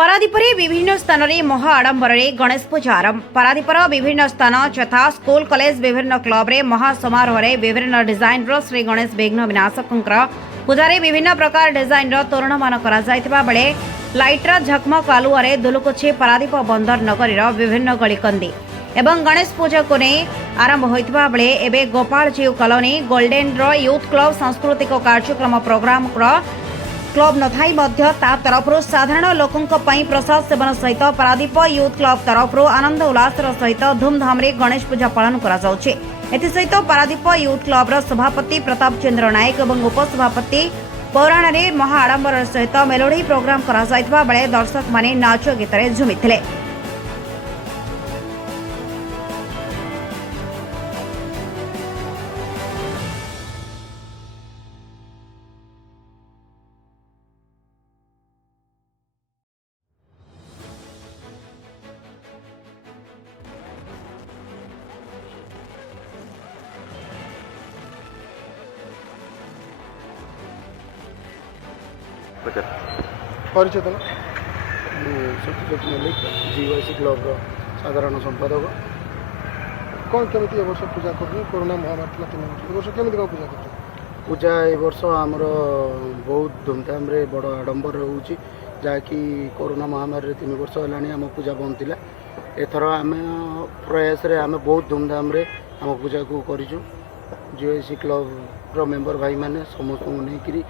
पारादीपर विभिन्न स्थान में महा आडंबर गणेश पूजा आरंभ। पारादीपर विभिन्न स्थान यथा स्कूल कॉलेज विभिन्न क्लब रे महा समारोह में विभिन्न डिजाइन श्री गणेश विघ्न विनाशक पूजा विभिन्न प्रकार डिजाइन तोरणमान बेले लाइटर झकमक आलुआरे दुलुकुछि पारादीप बंदर नगरीर विभिन्न गलिकंदी एवं गणेश पूजा को नहीं आरंभ होता बेले एवं गोपालजीव कॉलोनी गोल्डेन यूथ क्लब सांस्कृतिक कार्यक्रम प्रोग्राम क्लब नथाई ता तरफ साधारण लोकों प्रसाद सेवन सहित पारादीप यूथ क्लब तरफ आनंद उल्लास सहित धूमधाम रे गणेश पूजा पालन करा जाउछि। एथिसहित पारादीप यूथ क्लब सभापति प्रताप चंद्र नायक और उपसभापति पौराण रे महा आडंबर सहित मेलोडी प्रोग्राम करा जायतबा बेले दर्शक माने नाच गीत रे झुमिथिले। परिचय सत्यज्योति मल्लिक जीवाईसी क्लब साधारण संपादक। कौन केमी वर्ष पूजा कर कोरोना महामारी 3 वर्ष वर्ष केमी पूजा कर पूजा ए वर्ष आमर बहुत धूमधाम रे बड़ आडंबर होउची जाकि कोरोना महामारी 3 वर्ष है आम पूजा बंद थिला। एथर आम प्रयास रे आम बहुत धूमधाम रे आम पूजा को करिछु। जीवाईसी क्लब रो मेंबर भाई माने समस्त को नेकरी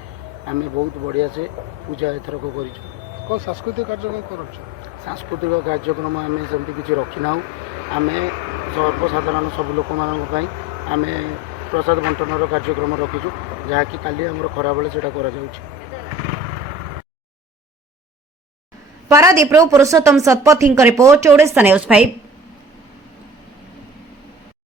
आम बहुत बढ़िया से पूजा एथरक कर कौन सांस्कृतिक कार्यक्रम कर सांस्कृतिक कार्यक्रम आम सेमती किसी रखी ना आम सर्वसाधारण सब लोक मानी आम प्रसाद बंटन कार्यक्रम रखीचु जहाँकि काली आम खरा बेले से पारादीप पुरुषोत्तम सतपथी रिपोर्ट ओडिशा न्यूज 5।